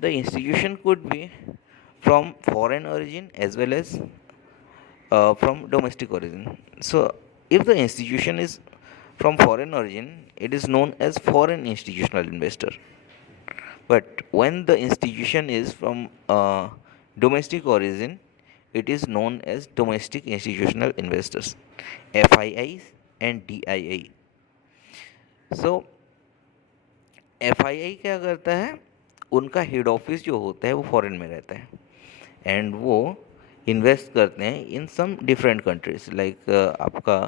The institution could be from foreign origin as well as from domestic origin. So, if the institution is from foreign origin, it is known as foreign institutional investor. But when the institution is from domestic origin, it is known as domestic institutional investors, FIIs and DII. So FII क्या करता है, उनका head office जो होता है वो foreign में रहता है एंड वो इन्वेस्ट करते हैं इन सम डिफरेंट कंट्रीज लाइक आपका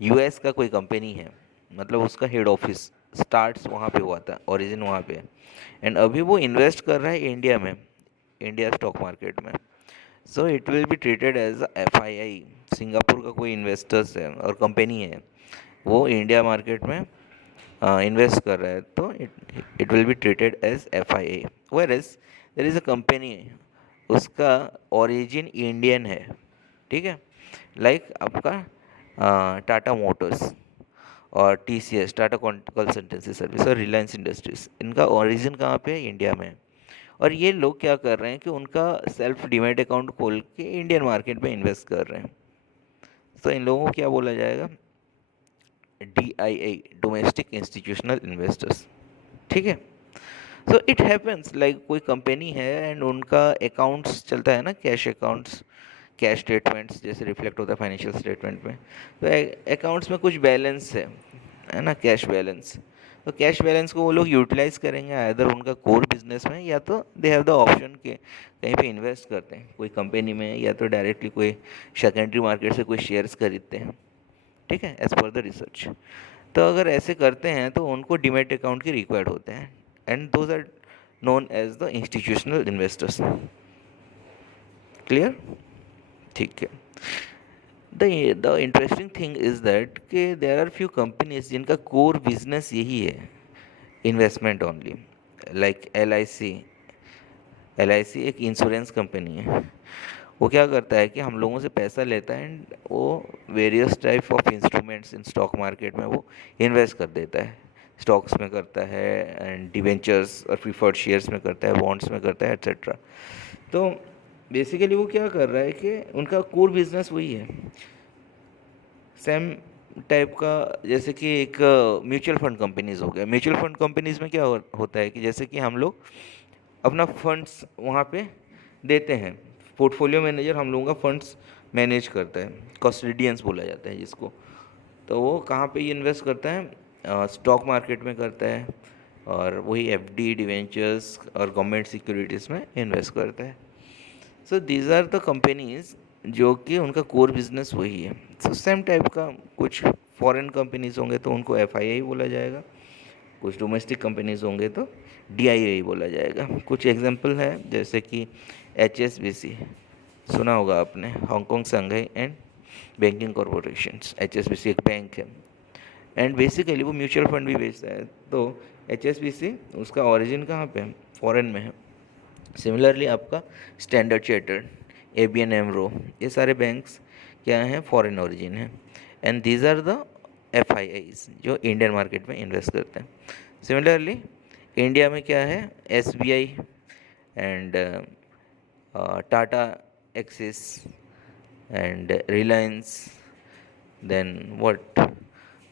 यूएस का कोई कंपनी है, मतलब उसका हेड ऑफिस स्टार्ट्स वहाँ पे हुआ था, ओरिजिन वहाँ पे है एंड अभी वो इन्वेस्ट कर रहा है इंडिया में, इंडिया स्टॉक मार्केट में. So it will be treated as FII. Singapore का कोई इन्वेस्टर्स है और कंपनी है, वो इंडिया मार्केट में इन्वेस्ट कर रहा है, तो it will be treated as FII. Whereas there is a company, उसका ओरिजिन इंडियन है, ठीक है, लाइक आपका टाटा मोटर्स और TCS, टाटा कंसल्टेंसी सर्विस और रिलायंस इंडस्ट्रीज, इनका ओरिजिन कहाँ पे है, इंडिया में है. और ये लोग क्या कर रहे हैं कि उनका सेल्फ डीमैट अकाउंट खोल के इंडियन मार्केट में इन्वेस्ट कर रहे हैं. तो इन लोगों को क्या बोला जाएगा, DII, डोमेस्टिक इंस्टीट्यूशनल इन्वेस्टर्स, ठीक है. सो इट हैपन्स लाइक कोई कंपनी है एंड उनका अकाउंट्स चलता है ना, कैश अकाउंट्स, कैश स्टेटमेंट्स जैसे रिफ्लेक्ट होता है फाइनेंशियल स्टेटमेंट में, तो अकाउंट्स में कुछ बैलेंस है ना, कैश बैलेंस. तो कैश बैलेंस को वो लोग यूटिलाइज करेंगे अदर उनका कोर बिजनेस में, या तो दे हैव द ऑप्शन के कहीं पे इन्वेस्ट करते हैं कोई कंपनी में, या तो डायरेक्टली कोई सेकेंडरी मार्केट से कोई शेयर्स खरीदते हैं, ठीक है, एज पर द रिसर्च. तो अगर ऐसे करते हैं तो उनको डीमैट अकाउंट की रिक्वायर्ड होते हैं and those are known as the institutional investors. Clear, ठीक है. The interesting thing is that कि देर आर फ्यू कंपनीज जिनका कोर बिजनेस यही है, इन्वेस्टमेंट ओनली, लाइक LIC एक इंश्योरेंस कंपनी है. वो क्या करता है कि हम लोगों से पैसा लेता है एंड वो various type of instruments in stock market में वो इन्वेस्ट कर देता है, स्टॉक्स में करता है एंड डिवेंचर्स और प्रीफर्ड शेयर्स में करता है, बॉन्ड्स में करता है, एट्सेट्रा. तो बेसिकली वो क्या कर रहा है कि उनका कोर बिजनेस वही है, सेम टाइप का, जैसे कि एक म्यूचुअल फंड कंपनीज हो गया. म्यूचुअल फंड कंपनीज में क्या होता है कि जैसे कि हम लोग अपना फंड्स वहाँ पे देते हैं, पोर्टफोलियो मैनेजर हम लोगों का फंड्स मैनेज करता है, कस्टडियंस बोला जाता है जिसको. तो वो कहाँ पे ये इन्वेस्ट करता है, स्टॉक मार्केट में करता है और वही FD, डिवेंचर्स और गवर्नमेंट सिक्योरिटीज़ में इन्वेस्ट करता है. So these are the companies जो कि उनका कोर बिजनेस वही है. सो सेम टाइप का कुछ फॉरेन कंपनीज होंगे तो उनको FII बोला जाएगा, कुछ डोमेस्टिक कंपनीज होंगे तो DII बोला जाएगा. कुछ एग्जांपल है जैसे कि HSBC, सुना होगा आपने, Hong Kong Shanghai and banking corporations. HSBC एक बैंक है एंड बेसिकली वो म्यूचुअल फंड भी बेचता है. तो HSBC उसका ओरिजिन कहाँ पे है, फॉरेन में है. सिमिलरली आपका स्टैंडर्ड चार्टर्ड, ABN AMRO, ये सारे बैंक्स क्या हैं, फॉरेन ओरिजिन है and these are the FIIs जो इंडियन मार्केट में इन्वेस्ट करते हैं. सिमिलरली इंडिया में क्या है, SBI and Tata Axis and Reliance, then what,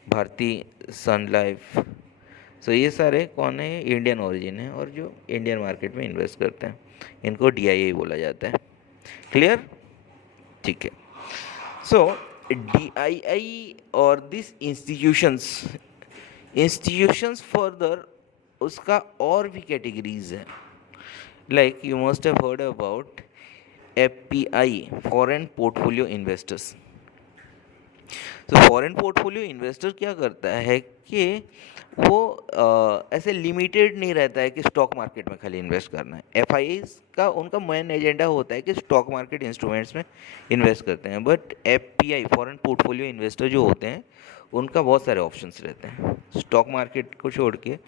Bharti Sun Life. So ये सारे कौन है, इंडियन ओरिजिन है और जो इंडियन मार्केट में इन्वेस्ट करते हैं, इनको DII बोला जाता है. क्लियर, ठीक है. सो DII और दिस इंस्टीट्यूशंस फर्दर उसका और भी कैटेगरीज है, like you must have heard about FPI, foreign portfolio investors. तो फॉरेन पोर्टफोलियो इन्वेस्टर क्या करता है कि वो ऐसे लिमिटेड नहीं रहता है कि स्टॉक मार्केट में खाली इन्वेस्ट करना है. FIIs का उनका मेन एजेंडा होता है कि स्टॉक मार्केट इंस्ट्रूमेंट्स में इन्वेस्ट करते हैं, but FPI, foreign portfolio investor जो होते हैं उनका बहुत सारे ऑप्शंस रहते हैं. स्टॉक मार्केट को छोड़ के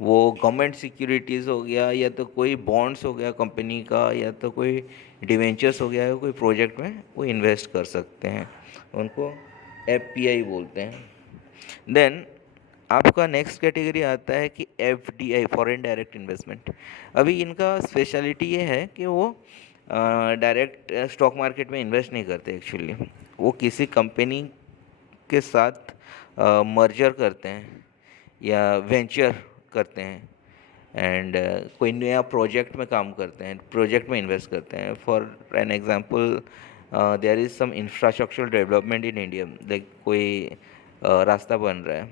वो गवर्नमेंट सिक्योरिटीज़ हो गया, या तो कोई बॉन्ड्स हो गया कंपनी का, या तो कोई डिवेंचर्स हो गया, या कोई प्रोजेक्ट में वो इन्वेस्ट कर सकते हैं, उनको FPI बोलते हैं. देन आपका नेक्स्ट कैटेगरी आता है कि FDI, फॉरेन डायरेक्ट इन्वेस्टमेंट। अभी इनका स्पेशलिटी ये है कि वो डायरेक्ट स्टॉक मार्केट में इन्वेस्ट नहीं करते एक्चुअली। वो किसी कंपनी के साथ मर्जर करते हैं या वेंचर करते हैं एंड कोई नया प्रोजेक्ट में काम करते हैं, प्रोजेक्ट में इन्वेस्ट करते हैं। For an example, there is some infrastructural development in India, like कोई रास्ता बन रहा है,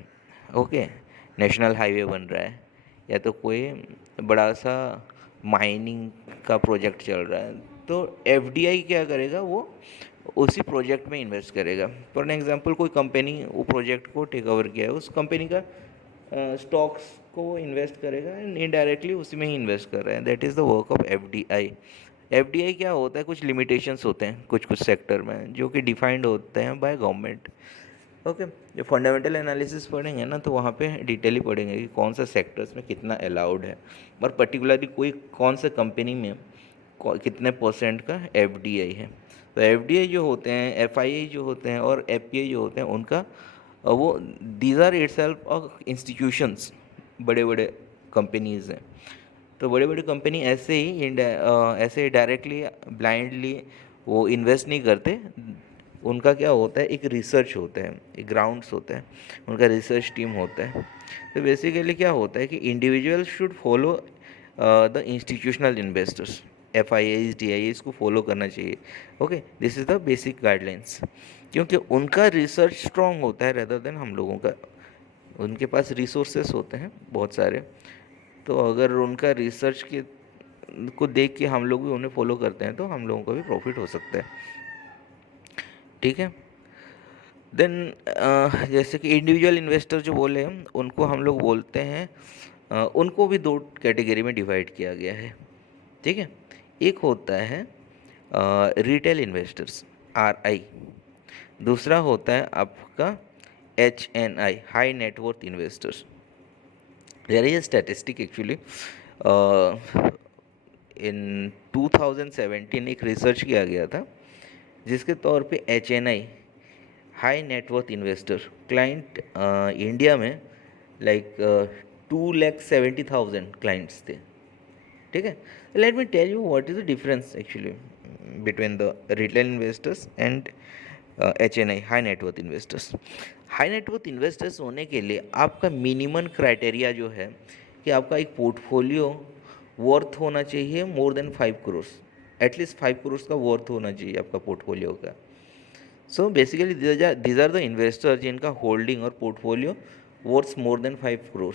ओके, नेशनल हाईवे बन रहा है, या तो कोई बड़ा सा माइनिंग का प्रोजेक्ट चल रहा है, तो FDI क्या करेगा, वो उसी प्रोजेक्ट में इन्वेस्ट करेगा। फॉर एन एग्जांपल, कोई कंपनी वो प्रोजेक्ट को टेक ओवर किया है, उस कंपनी का स्टॉक्स को वो इन्वेस्ट करेगा एंड इनडायरेक्टली उसी में ही इन्वेस्ट कर रहा है। That is the work of FDI। FDI क्या होता है, कुछ लिमिटेशंस होते हैं कुछ कुछ सेक्टर में जो कि डिफाइंड होते हैं बाय गवर्नमेंट। ओके, जो फंडामेंटल एनालिसिस पढ़ेंगे ना, तो वहाँ पे डिटेली पढ़ेंगे कि कौन सा सेक्टर्स में कितना अलाउड है, और पर्टिकुलरली कोई कौन सा कंपनी में कितने परसेंट का FDI है। तो FDI जो होते हैं, FII जो होते हैं और FPI जो होते हैं, उनका वो दीज आर इटसेल्फ इंस्टीट्यूशंस, बड़े बड़े कंपनीज हैं। तो बड़े बड़े कंपनी ऐसे ही डायरेक्टली ब्लाइंडली वो इन्वेस्ट नहीं करते। उनका क्या होता है, एक रिसर्च होता है, एक ग्राउंड्स होता है, उनका रिसर्च टीम होता है। तो बेसिकली क्या होता है कि individual should follow the institutional investors, FIIs DIIs को फॉलो करना चाहिए। Okay, this is the basic guidelines, क्योंकि उनका रिसर्च स्ट्रॉन्ग होता है रेदर देन हम लोगों का। उनके पास रिसोर्सेस होते हैं बहुत सारे, तो अगर उनका रिसर्च के को देख के हम लोग भी उन्हें फॉलो करते हैं तो हम लोगों को भी प्रॉफिट हो सकता है। ठीक है। देन जैसे कि इंडिविजुअल इन्वेस्टर जो बोले हम, उनको हम लोग बोलते हैं, उनको भी दो कैटेगरी में डिवाइड किया गया है। ठीक है। एक होता है रिटेल इन्वेस्टर्स, RI। दूसरा होता है आपका HNI, high net worth investors. There is statistic actually, in 2017 एक रिसर्च किया गया था जिसके तौर पे HNI, high net worth investor client India में लाइक 2,70,000 क्लाइंट्स थे। ठीक है। Let me tell you what is the difference actually between the retail investors and HNI, high net worth investors. High net worth investors होने के लिए आपका मिनिमम क्राइटेरिया जो है कि आपका एक पोर्टफोलियो वर्थ होना चाहिए मोर देन 5 करोड़, एटलीस्ट 5 करोड़ का वर्थ होना चाहिए आपका पोर्टफोलियो का। So basically these are the investor जिनका होल्डिंग और portfolio worth more than 5 crore,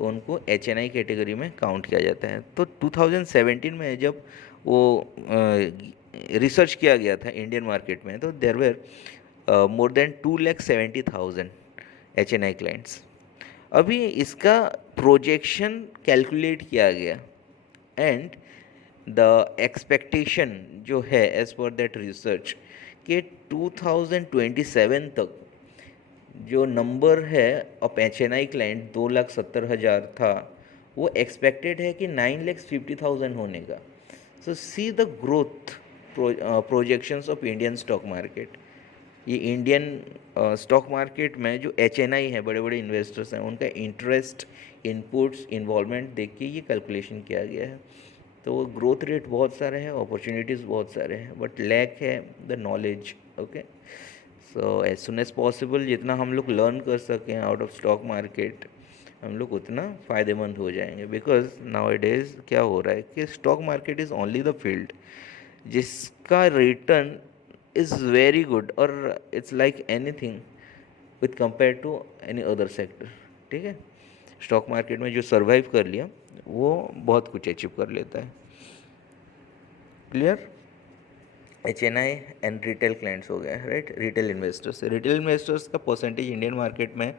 उनको HNI कैटेगरी में काउंट किया जाता है। तो 2017 में जब वो रिसर्च किया गया था इंडियन मार्केट में, तो there were more than 2,70,000 HNI clients. अभी इसका प्रोजेक्शन कैलकुलेट किया गया एंड द एक्सपेक्टेशन जो है एज पर दैट रिसर्च कि 2027 तक जो नंबर है ऑफ HNI क्लाइंट 2,70,000 था, वो एक्सपेक्टेड है कि 9,50,000 होने का। So see the growth projections of Indian stock market. ये इंडियन स्टॉक मार्केट में जो HNI है, बड़े बड़े इन्वेस्टर्स हैं, उनका इंटरेस्ट, इनपुट्स, इन्वॉल्वमेंट देख के ये कैलकुलेशन किया गया है। तो ग्रोथ रेट बहुत सारे हैं, अपॉर्चुनिटीज़ बहुत सारे हैं, बट लैक है the knowledge. Okay, so as soon as possible जितना हम लोग लर्न कर सकें आउट ऑफ स्टॉक मार्केट, हम लोग उतना फ़ायदेमंद हो जाएंगे। बिकॉज नाउ डेज क्या हो रहा है कि stock market is only the field जिसका रिटर्न इज़ वेरी गुड, और it's like anything with compare to any other sector. ठीक है। स्टॉक मार्केट में जो सर्वाइव कर लिया वो बहुत कुछ अचीव कर लेता है। Clear. HNI and retail clients हो गए, राइट। रिटेल इन्वेस्टर्स का परसेंटेज इंडियन मार्केट में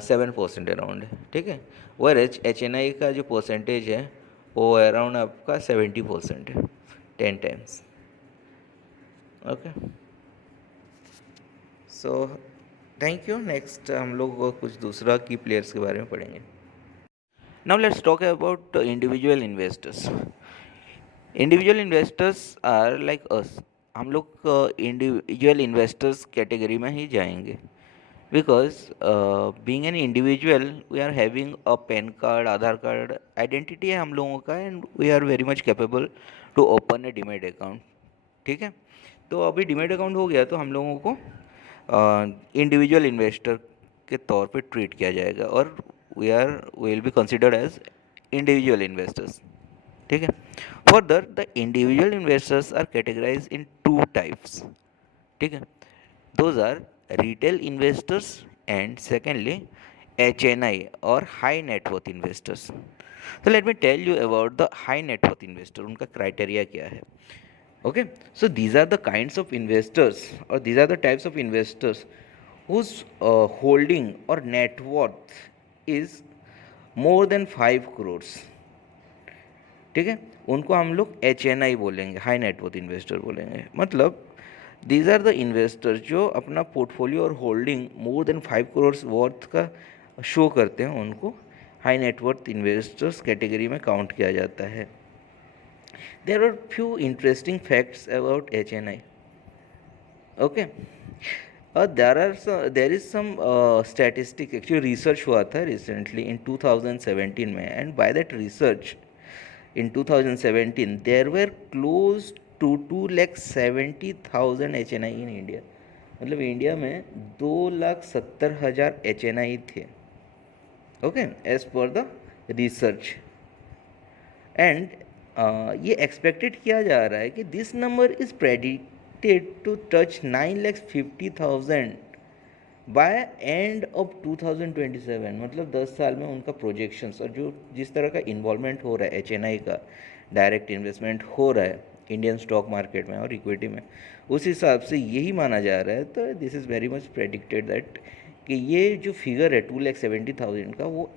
7% अराउंड है। ठीक है। और HNI का जो परसेंटेज है वो अराउंड आपका 70% है, 10 times. Okay, so thank you. Next हम लोग कुछ दूसरा की प्लेयर्स के बारे में पढ़ेंगे। Now let's talk about individual investors. Individual investors are like us. हम लोग इंडिविजुअल इन्वेस्टर्स कैटेगरी में ही जाएंगे। because being an individual we are having a PAN card, Aadhaar card, identity है हम लोगों का, and we are very much capable to open a demat account. ठीक है, तो अभी डीमैट अकाउंट हो गया तो हम लोगों को इंडिविजुअल इन्वेस्टर के तौर पे ट्रीट किया जाएगा, और we will be considered as individual investors. ठीक है, further the individual investors are categorise in two types. ठीक है, those are retail investors and secondly HNI or high net worth investors. So let me tell you about the high net worth investor, उनका criteria क्या है। Okay, so these are the kinds of investors or these are the types of investors whose holding or net worth is more than 5 crores। ठीक है, उनको हम लोग HNI बोलेंगे, high net worth investor बोलेंगे। मतलब दीज आर द इन्वेस्टर जो अपना पोर्टफोलियो और holding more than 5 crore worth का शो करते हैं, उनको हाई नेटवर्थ इन्वेस्टर्स कैटेगरी में काउंट किया जाता है। There are few interesting facts about HNI। Okay, there is some statistic, actually research हुआ था रिसेंटली इन 2017 में, and by that research in 2017 there were close to 2,70,000 HNI in India। मतलब India में 2,70,000 HNI थे। Okay, as per the research, and ये expected किया जा रहा है कि this number is predicted to touch 9,50,000 by end of 2027। मतलब 10 साल में उनका प्रोजेक्शंस, और जो जिस तरह का इन्वॉल्वमेंट हो रहा है HNI का, डायरेक्ट इन्वेस्टमेंट हो रहा है इंडियन स्टॉक मार्केट में और इक्विटी में, उस हिसाब से यही माना जा रहा है। तो this is very much predicted that कि ये जो फिगर है 2,70,000 का, वो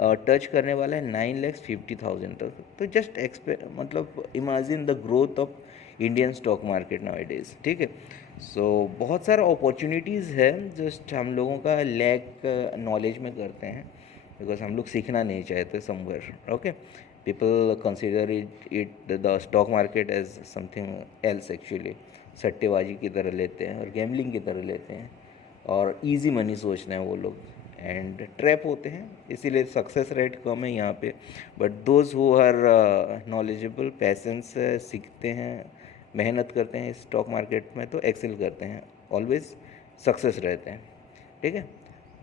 टच करने वाला है 9,50,000 तक। तो जस्ट मतलब imagine the growth of Indian stock market now it is. ठीक है, सो बहुत सारा अपॉर्चुनिटीज़ है, जस्ट हम लोगों का लैक नॉलेज में करते हैं, बिकॉज हम लोग सीखना नहीं चाहते somewhere. Okay, people consider it the stock market as something else, actually सट्टेबाजी की तरह लेते हैं और गैम्बलिंग की तरह लेते हैं, और इजी मनी सोचते हैं वो लोग, एंड ट्रैप होते हैं, इसीलिए सक्सेस रेट कम है यहाँ पे। But those who are knowledgeable, patience सीखते हैं, मेहनत करते हैं स्टॉक मार्केट में, तो एक्सेल करते हैं, ऑलवेज सक्सेस रहते हैं। ठीक है,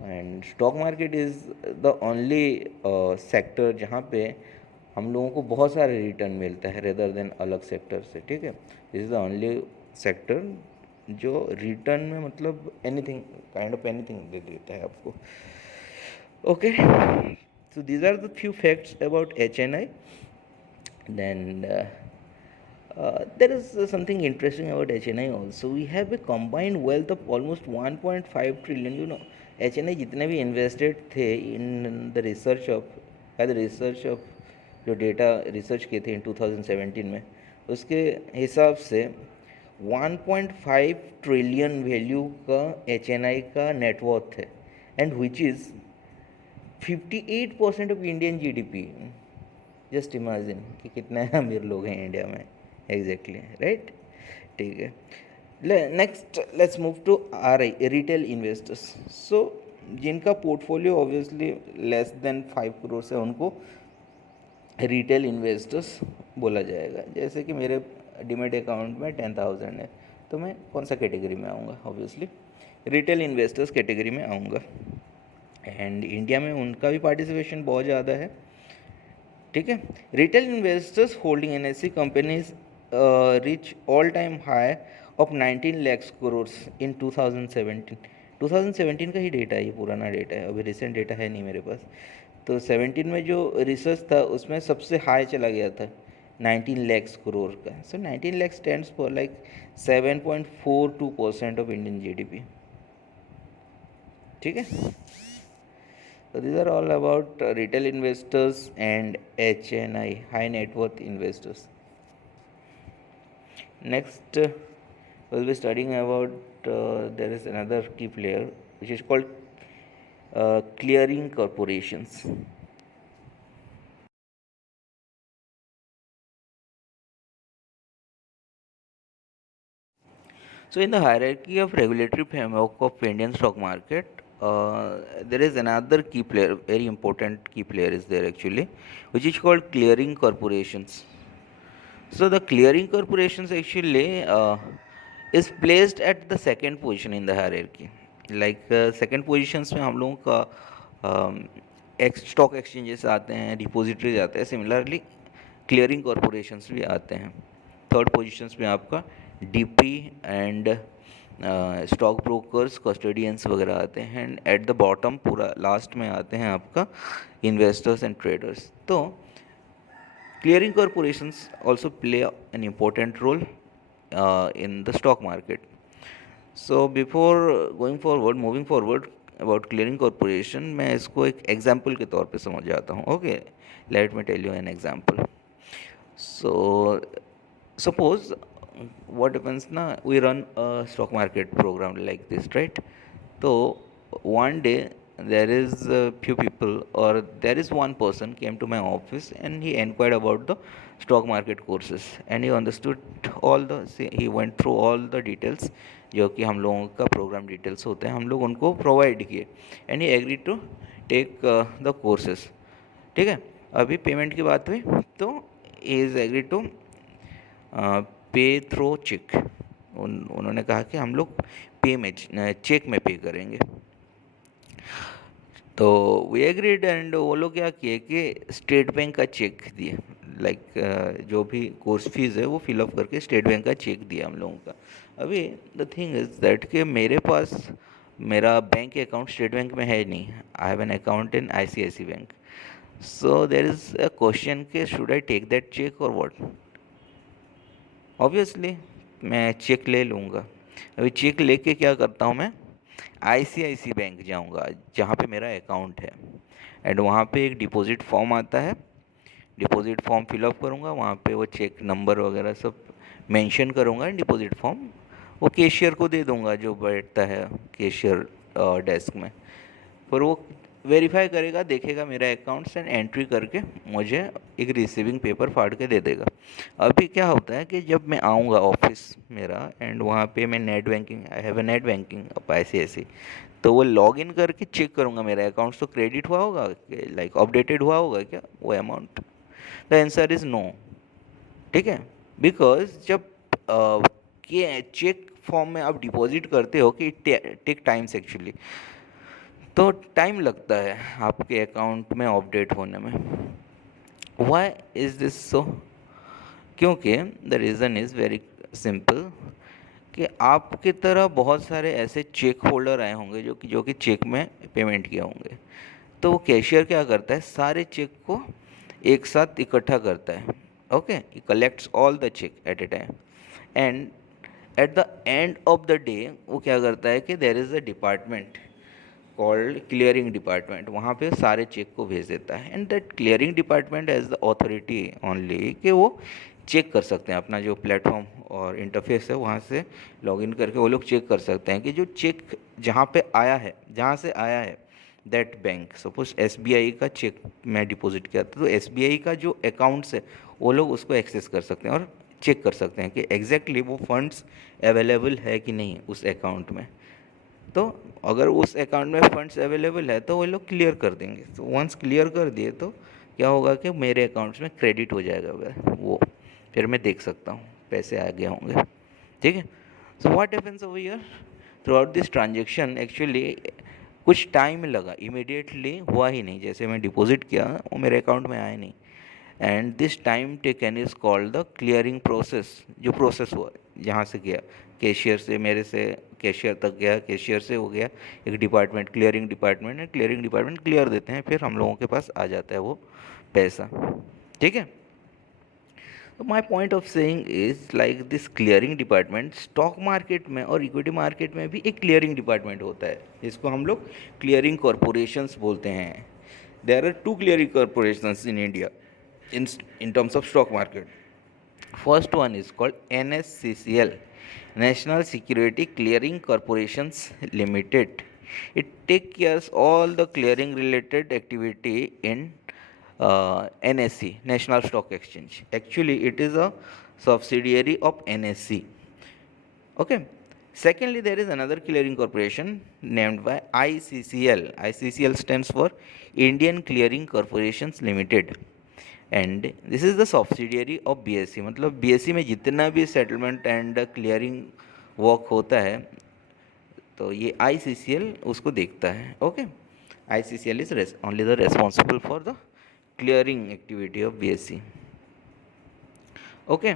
and stock market is the only sector जहाँ पे हम लोगों को बहुत सारे रिटर्न मिलता है रेदर देन अलग सेक्टर से। ठीक है, this is the only sector जो रिटर्न में मतलब anything, kind of anything they देता है आपको। Okay, so these are the few facts about HNI. Then there is something interesting about HNI also. We have a combined wealth of almost 1.5 trillion. You know, HNI जितने भी invested थे in the research of, जो data research किए थे in 2017 में, उसके हिसाब से 1.5 ट्रिलियन वैल्यू का HNI का नेटवर्थ है, and which is 58% of Indian GDP। Just imagine कि कितने अमीर लोग हैं इंडिया में। Exactly, right. ठीक है, next let's move to retail investors. So जिनका portfolio obviously less than 5 crore है, उनको रिटेल इन्वेस्टर्स बोला जाएगा। जैसे कि मेरे डीमैट अकाउंट में 10,000 है, तो मैं कौन सा कैटेगरी में आऊँगा? ऑब्वियसली रिटेल इन्वेस्टर्स कैटेगरी में आऊँगा, एंड इंडिया में उनका भी पार्टिसिपेशन बहुत ज़्यादा है। ठीक है, retail investors holding NSE companies reach all time high of 19 lakh crore in 2017। 2017 का ही डेटा है, ये पुराना डेटा है, अभी रिसेंट डेटा है नहीं मेरे पास। तो 17 में जो रिसर्च था उसमें सबसे हाई चला गया था 19 लाख करोड़ का। सो 19 lakh stands for like 7.42% of Indian GDP। ठीक है, so these are all about retail investors and HNI, high net worth investors. Next we'll be studying about there is another key player which is called clearing corporations. So in the hierarchy of regulatory framework of Indian stock market, there is another key player, very important key player is there actually, which is called clearing corporations. So the clearing corporations actually is placed at the second position in the hierarchy. Like second positions में हम लोगों का stock exchanges आते हैं, depositories आते हैं, similarly clearing corporations भी आते हैं. थर्ड पोजीशंस में आपका डीपी एंड स्टॉक ब्रोकर्स, कस्टडियंस वगैरह आते हैं. एंड एट द बॉटम पूरा लास्ट में आते हैं आपका इन्वेस्टर्स एंड ट्रेडर्स. तो clearing corporations also play an important role in the stock market. So before going forward, moving forward about clearing corporation, मैं इसको एक एग्जाम्पल के तौर पे समझ जाता हूँ. Okay, let me tell you an example. So suppose what happens na, we run a stock market program like this, right? So one day there is a few people, or there is one person came to my office and he inquired about the stock market courses, and he understood all the, he went through all the details जो कि हम लोगों का programme details होते हैं, हम लोग उनको प्रोवाइड किए. And he agree to take the courses. ठीक है, अभी पेमेंट की बात हुई तो he is agree to pay through cheque. उन्होंने कहा कि हम लोग पे में चेक में पे करेंगे. तो वी एग्रीड एंड वो लोग क्या किए कि स्टेट बैंक का चेक दिए. लाइक जो भी कोर्स फीस है वो फिलअप करके स्टेट बैंक का चेक दिया हम लोगों का. अभी द थिंग इज़ दैट कि मेरे पास मेरा बैंक अकाउंट स्टेट बैंक में है नहीं. I have an account in ICICI bank. So there is a question कि should I take that cheque और व्हाट. ऑब्वियसली मैं चेक ले लूँगा. अभी चेक लेके क्या करता हूँ मैं, ICICI बैंक जाऊँगा जहाँ पे मेरा अकाउंट है. एंड वहाँ पे एक डिपॉजिट फॉर्म आता है, डिपॉजिट फॉर्म फिलअप करूँगा. वहाँ पे वो चेक नंबर वगैरह सब मेंशन करूँगा. डिपॉजिट फॉर्म वो कैशियर को दे दूँगा जो बैठता है कैशियर डेस्क में. पर वो वेरीफाई करेगा, देखेगा मेरा अकाउंट्स एंड एंट्री करके मुझे एक रिसीविंग पेपर फाड़ के दे देगा. अभी क्या होता है कि जब मैं आऊँगा ऑफिस मेरा एंड वहाँ पे मैं net banking, I have a net banking of ICICI, तो वो लॉग इन करके चेक करूँगा मेरा अकाउंट्स तो क्रेडिट हुआ होगा, लाइक अपडेटेड हुआ होगा क्या वो amount. The answer is no. ठीक है, बिकॉज जब के चेक फॉर्म में आप डिपॉजिट करते हो कि टेक टाइम्स एक्चुअली, तो टाइम लगता है आपके अकाउंट में अपडेट होने में. Why is this so? क्योंकि the reason is very simple कि आपकी तरह बहुत सारे ऐसे चेक होल्डर आए होंगे जो कि चेक में पेमेंट किए होंगे. तो वो कैशियर क्या करता है, सारे चेक को एक साथ इकट्ठा करता है. Okay, he collects all the cheque at a time. And at the end of the day वो क्या करता है कि there is a department called clearing department, वहाँ पे सारे चेक को भेज देता है. And that clearing department as the authority only कि वो चेक कर सकते हैं अपना जो प्लेटफॉर्म और इंटरफेस है वहाँ से लॉगिन करके वो लोग चेक कर सकते हैं कि जो चेक जहाँ पे आया है, जहाँ से आया है दैट बैंक. सपोज SBI का चेक मैं डिपॉजिट किया था तो SBI का जो अकाउंट्स है वो लोग उसको एक्सेस कर सकते हैं और चेक कर सकते हैं कि एग्जैक्टली वो फंड्स अवेलेबल है कि नहीं उस अकाउंट में. तो अगर उस अकाउंट में फंड्स अवेलेबल है तो वो लोग क्लियर कर देंगे. तो वंस क्लियर कर दिए तो क्या होगा कि मेरे अकाउंट्स में क्रेडिट हो जाएगा वो, फिर मैं देख सकता हूँ पैसे आ गए होंगे. ठीक है. So what happens over here through out this transaction, actually कुछ टाइम लगा, इमीडिएटली हुआ ही नहीं. जैसे मैं डिपॉजिट किया वो मेरे अकाउंट में आया नहीं. And this time taken is called the clearing process. जो प्रोसेस हुआ जहाँ से गया कैशियर से, मेरे से कैशियर तक गया, कैशियर से हो गया एक डिपार्टमेंट क्लियरिंग डिपार्टमेंट है. क्लियरिंग डिपार्टमेंट क्लियर देते हैं, फिर हम लोगों के पास आ जाता है वो पैसा. ठीक है. तो my point of saying is like this clearing department stock market में और इक्विटी मार्केट में भी एक क्लियरिंग डिपार्टमेंट होता है जिसको हम लोग क्लियरिंग कॉरपोरेशंस बोलते हैं. There are 2 clearing corporations in India in terms of stock market. First one is called NSCCL, National Security Clearing Corporations Limited. It take cares all the clearing related activity in NSE, National Stock Exchange. Actually it is a subsidiary of NSE. Okay. Secondly, there is another clearing corporation named by ICCL. ICCL stands for Indian Clearing Corporations Limited, and this is the subsidiary of BSE. मतलब BSE में जितना भी settlement and clearing work होता है तो ये ICCL उसको देखता है. Okay, ICCL is only the responsible for the clearing activity of BSE. Okay,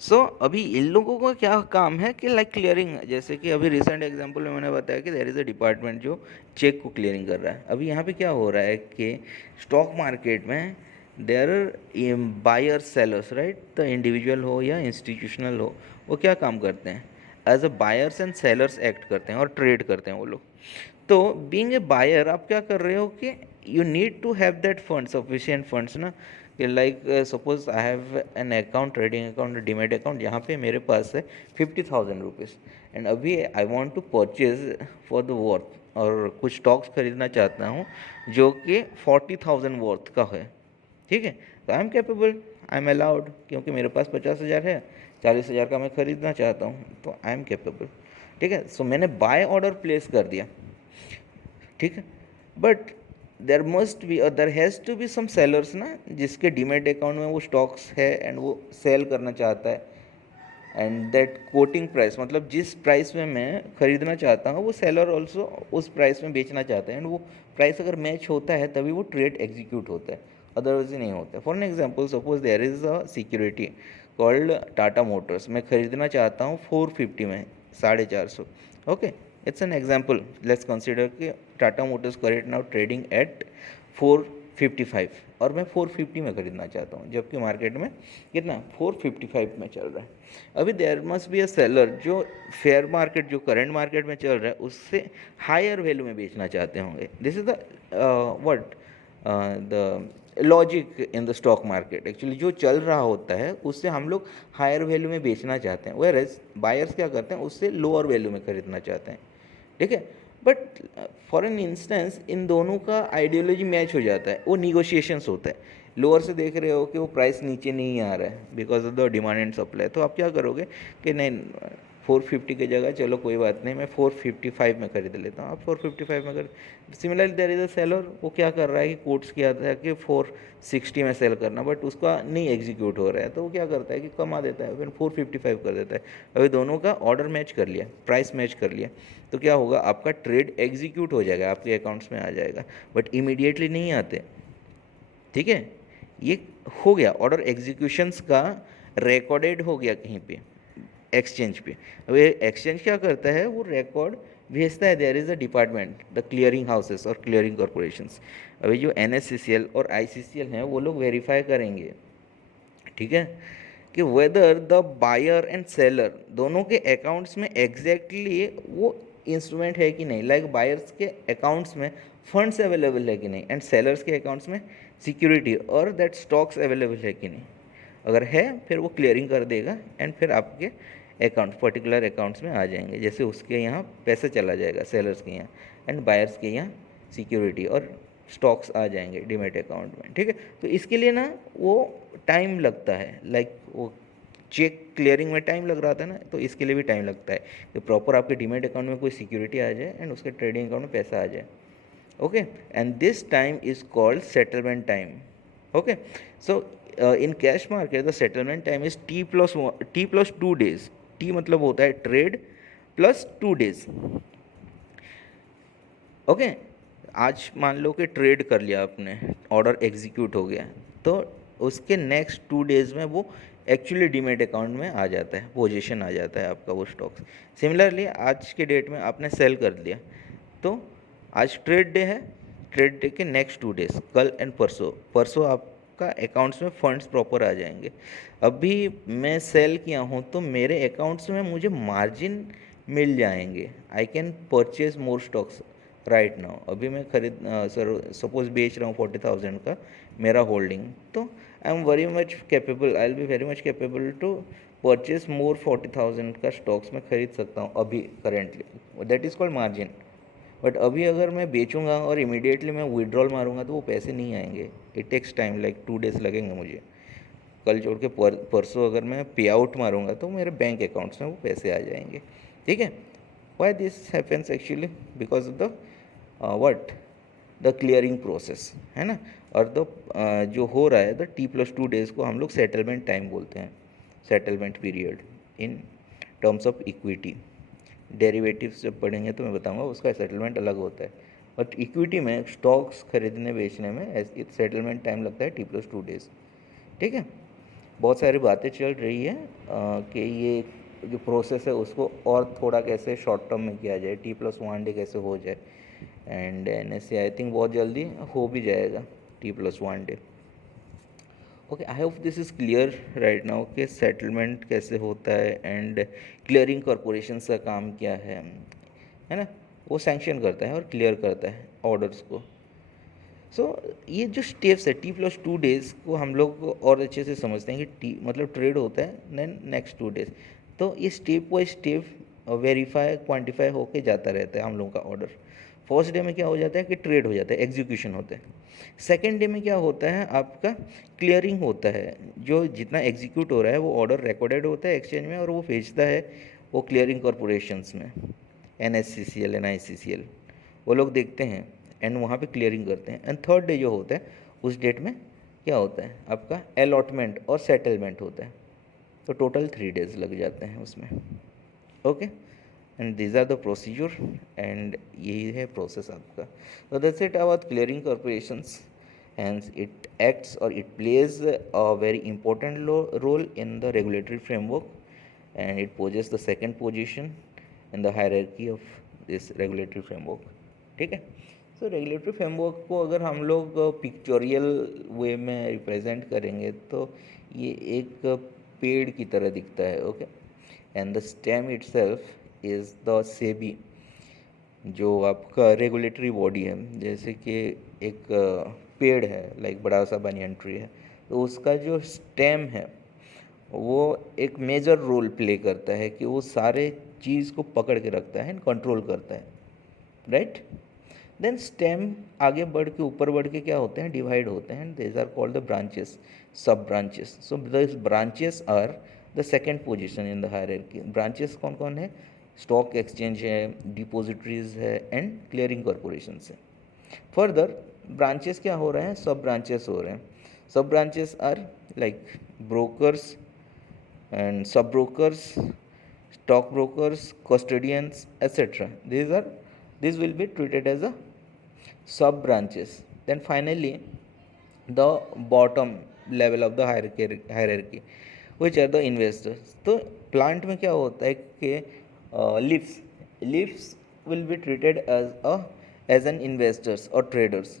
so अभी इन लोगों का क्या काम है कि लाइक क्लियरिंग, जैसे कि अभी रिसेंट एग्जांपल में मैंने बताया कि देयर इज़ अ डिपार्टमेंट जो चेक को क्लियरिंग कर रहा है. अभी यहाँ पे क्या हो रहा है कि स्टॉक मार्केट में there are buyer sellers, right. The individual हो या इंस्टीट्यूशनल हो, वो क्या काम करते हैं, as a buyers and sellers act करते हैं और ट्रेड करते हैं वो लोग. तो बीइंग ए बायर आप क्या कर रहे हो कि you need to have that fund, sufficient funds ना. कि like suppose I have an account, trading account, demat account, यहाँ पे मेरे पास है 50,000 रुपीज़, एंड अभी I want to purchase for the worth, और कुछ स्टॉक्स खरीदना चाहता हूँ जो कि 40,000 वर्थ का है. ठीक है, तो I am capable, I am allowed, क्योंकि मेरे पास 50,000 है, 40,000 का मैं खरीदना चाहता हूँ, तो आई एम कैपेबल. ठीक है, सो मैंने बाय ऑर्डर प्लेस कर दिया. ठीक है, but there has to be some sellers ना, जिसके डीमेट अकाउंट में वो स्टॉक्स है एंड वो सेल करना चाहता है, एंड दैट कोटिंग प्राइस, मतलब जिस प्राइस में मैं खरीदना चाहता हूँ वो सेलर ऑल्सो उस प्राइस में बेचना चाहता है, एंड वो प्राइस अगर मैच होता है तभी वो ट्रेड एग्जीक्यूट होता है, अदरवाइज नहीं होता है. For an example, suppose there is a security called Tata Motors, मैं खरीदना चाहता हूँ 450 में, 450. Okay, it's an example. Let's consider कि Tata Motors correct now trading at 455, और मैं 450 में खरीदना चाहता हूँ, जबकि मार्केट में कितना 455 में चल रहा है. अभी there must be a seller जो फेयर मार्केट, जो करंट मार्केट में चल रहा है, उससे हायर वैल्यू में बेचना चाहते होंगे. This is the what the logic in the stock market. Actually जो चल रहा होता है उससे हम लोग हायर वैल्यू में बेचना चाहते हैं, वेयरएज बायर्स क्या करते हैं, उससे लोअर वैल्यू में खरीदना चाहते हैं. ठीक है, but for an instance in दोनों का आइडियोलॉजी मैच हो जाता है, वो निगोशिएशंस होता है. लोअर से देख रहे हो कि वो प्राइस नीचे नहीं आ रहा है because of the demand and supply, तो आप क्या करोगे कि नहीं 450 की जगह चलो कोई बात नहीं, मैं 455 में खरीद लेता हूँ. आप 455 में कर. Similarly there is a seller, वो क्या कर रहा है कि कोट्स किया था कि 460 में सेल करना, बट उसका नहीं एग्जीक्यूट हो रहा है, तो वो क्या करता है कि कमा देता है, फिर 455 कर देता है. अभी दोनों का ऑर्डर मैच कर लिया, प्राइस मैच कर लिया, तो क्या होगा, आपका ट्रेड एग्जीक्यूट हो जाएगा, आपके अकाउंट्स में आ जाएगा, बट इमीडिएटली नहीं आते. ठीक है, ये हो गया ऑर्डर एग्जीक्यूशंस का, रिकॉर्डेड हो गया कहीं पे एक्सचेंज पे. अब ये एक्सचेंज क्या करता है, वो रिकॉर्ड भेजता है. There is a department, the clearing houses और क्लियरिंग कॉरपोरेशंस. अभी जो NSCCL और ICCL हैं वो लोग वेरीफाई करेंगे, ठीक है, कि whether the buyer and seller दोनों के अकाउंट्स में एग्जैक्टली वो इंस्ट्रूमेंट है कि नहीं, लाइक बायर्स के अकाउंट्स में फंड्स अवेलेबल है कि नहीं, एंड सेलर्स के अकाउंट्स में सिक्योरिटी और दैट स्टॉक्स अवेलेबल है कि नहीं. अगर है फिर वो क्लियरिंग कर देगा, एंड फिर आपके अकाउंट पर्टिकुलर अकाउंट्स में आ जाएंगे. जैसे उसके यहाँ पैसा चला जाएगा सेलर्स के यहाँ, एंड बायर्स के यहाँ सिक्योरिटी और स्टॉक्स आ जाएंगे डीमेट अकाउंट में. ठीक है, तो इसके लिए ना वो टाइम लगता है, लाइक वो चेक क्लियरिंग में टाइम लग रहा था ना, तो इसके लिए भी टाइम लगता है कि प्रॉपर आपके डीमेट अकाउंट में कोई सिक्योरिटी आ जाए एंड उसके ट्रेडिंग अकाउंट में पैसा आ जाए. Okay, and this time is called settlement time. Okay, so in cash market the settlement time is T+2 days. T मतलब होता है ट्रेड प्लस 2 days. ओके, आज मान लो कि ट्रेड कर लिया आपने, ऑर्डर एग्जीक्यूट हो गया, तो उसके नेक्स्ट 2 days में वो एक्चुअली डीमेट अकाउंट में आ जाता है, पोजीशन आ जाता है आपका वो स्टॉक्स. सिमिलरली आज के डेट में आपने सेल कर दिया, तो आज ट्रेड डे है, ट्रेड डे के नेक्स्ट 2 days, कल एंड परसों आपका अकाउंट्स में फंड्स प्रॉपर आ जाएंगे. अभी मैं सेल किया हूँ तो मेरे अकाउंट्स में मुझे मार्जिन मिल जाएंगे, I can purchase more stocks right now. अभी मैं सपोज बेच रहा हूँ 40,000 का मेरा होल्डिंग, तो I am very much capable, I will be very much capable to purchase more 40,000 का स्टॉक्स मैं खरीद सकता हूँ अभी currently. That is called margin. But अभी अगर मैं बेचूंगा और इमीडिएटली मैं विड्रॉल मारूंगा तो वो पैसे नहीं आएंगे. It takes time, like 2 days लगेंगे मुझे. कल छोड़ के परसों अगर मैं पे आउट मारूंगा तो मेरे बैंक अकाउंट्स में वो पैसे आ जाएंगे. ठीक है. Why this happens actually? Because of the what, the clearing process, है ना. और द जो हो रहा है द T+2 days को हम लोग सेटलमेंट टाइम बोलते हैं, settlement period in terms of equity. Derivatives जब पढ़ेंगे तो मैं बताऊंगा, उसका सेटलमेंट अलग होता है. बट इक्विटी में स्टॉक्स खरीदने बेचने में सेटलमेंट टाइम लगता है T+2 days. ठीक है. बहुत सारी बातें चल रही है कि ये जो प्रोसेस है उसको और थोड़ा कैसे शॉर्ट टर्म में किया जाए, T+1 day कैसे हो जाए. एंड NSE आई थिंक बहुत जल्दी हो भी जाएगा T+1 day. Okay, I hope this is clear right now कि सेटलमेंट कैसे होता है एंड क्लियरिंग कॉरपोरेशन का काम क्या है ना. वो सैंक्शन करता है और क्लियर करता है ऑर्डर्स को. सो ये जो स्टेप्स है T+2 days को हम लोग और अच्छे से समझते हैं कि टी मतलब ट्रेड होता है देन नेक्स्ट 2 days. तो ये step by step verify quantify होके जाता रहता है हम लोगों का ऑर्डर. फर्स्ट डे में क्या हो जाता है कि ट्रेड हो जाता है, एग्जीक्यूशन होता है. सेकेंड डे में क्या होता है, आपका क्लियरिंग होता है. जो जितना एग्जीक्यूट हो रहा है वो ऑर्डर रिकॉर्डेड होता है एक्सचेंज में और वो भेजता है वो क्लियरिंग कॉरपोरेशंस में, NSCCL, NICCL. वो लोग देखते हैं एंड वहाँ पे क्लियरिंग करते हैं. एंड थर्ड डे जो होता है उस डेट में क्या होता है, आपका अलॉटमेंट और सेटलमेंट होता है. तो टोटल 3 days लग जाते हैं उसमें. Okay, and these are the procedure and यही है प्रोसेस आपका. तो that's it about clearing corporations. Hence, it acts or it plays a very important role in the regulatory framework, and it poses the second position in the hierarchy of this regulatory framework. ठीक है. सो regulatory framework को अगर हम लोग pictorial वे में represent करेंगे तो ये एक पेड़ की तरह दिखता है. Okay, and the stem itself is the SEBI, जो आपका रेगुलेटरी बॉडी है. जैसे कि एक पेड़ है, लाइक बड़ा सा बनियन ट्री है, तो उसका जो स्टेम है वो एक मेजर रोल प्ले करता है कि वो सारे चीज़ को पकड़ के रखता है, कंट्रोल करता है, राइट. देन स्टेम आगे बढ़ के ऊपर बढ़ के क्या होते हैं, डिवाइड होते हैं. This are called the branches, sub branches. So this branches are the second position in the hierarchy. Branches कौन कौन है, स्टॉक एक्सचेंज है, डिपोजिटरीज है एंड क्लियरिंग कॉरपोरेशन है. फर्दर ब्रांचेस क्या हो रहे हैं, सब ब्रांचेस हो रहे हैं. सब branches are like brokers and sub brokers, stock brokers, custodians, etc. These will be treated as a sub branches. Then finally the bottom level of the hierarchy which are the investors. तो plant में क्या होता है कि leaves will be treated as an investors or traders.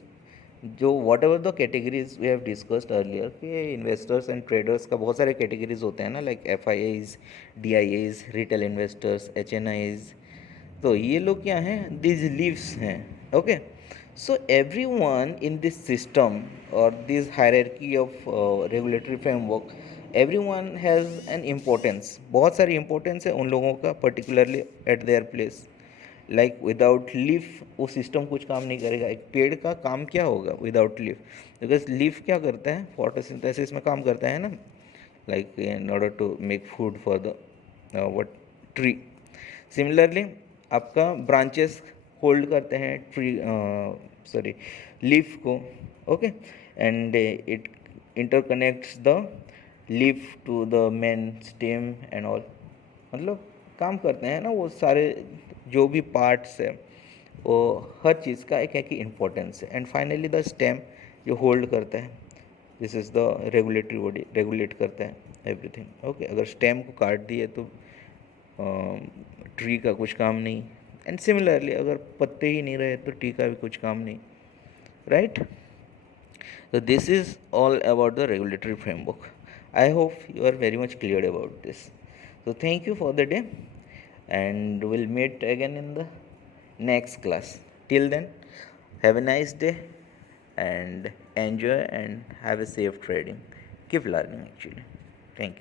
जो whatever the categories we have discussed earlier कि investors and traders का बहुत सारे कैटेगरीज होते हैं ना, like FIAs, DIAs, retail investors, HNIs. तो ये लोग क्या हैं, दिस लीव्स हैं. Okay, so everyone in this system और this hierarchy of regulatory framework, everyone has N importance. बहुत सारी इंपॉर्टेंस है उन लोगों का, particularly at their place. Like without leaf वो सिस्टम कुछ काम नहीं करेगा. एक पेड़ का काम क्या होगा विदाउट लीफ, बिकॉज लीफ क्या करता है, फोटोसिंथेसिस में काम करता है ना, like in order to make food for the what tree. Similarly आपका ब्रांचेस होल्ड करते हैं ट्री लीफ को. Okay, and it interconnects the leaf to the main stem and all. मतलब काम करते हैं ना वो सारे जो भी पार्ट्स है, वो हर चीज़ का एक एक इम्पोर्टेंस है. एंड फाइनली द स्टेम जो होल्ड करता है, this is the regulatory body, regulate करता है एवरीथिंग. ओके, अगर स्टेम को काट दिए तो ट्री का कुछ काम नहीं. एंड सिमिलरली अगर पत्ते ही नहीं रहे तो ट्री का भी कुछ काम नहीं, right. So this is all about the regulatory framework. I hope you are very much clear about this. So thank you for the day, and we'll meet again in the next class. Till then, have a nice day and enjoy and have a safe trading. Keep learning actually. Thank you.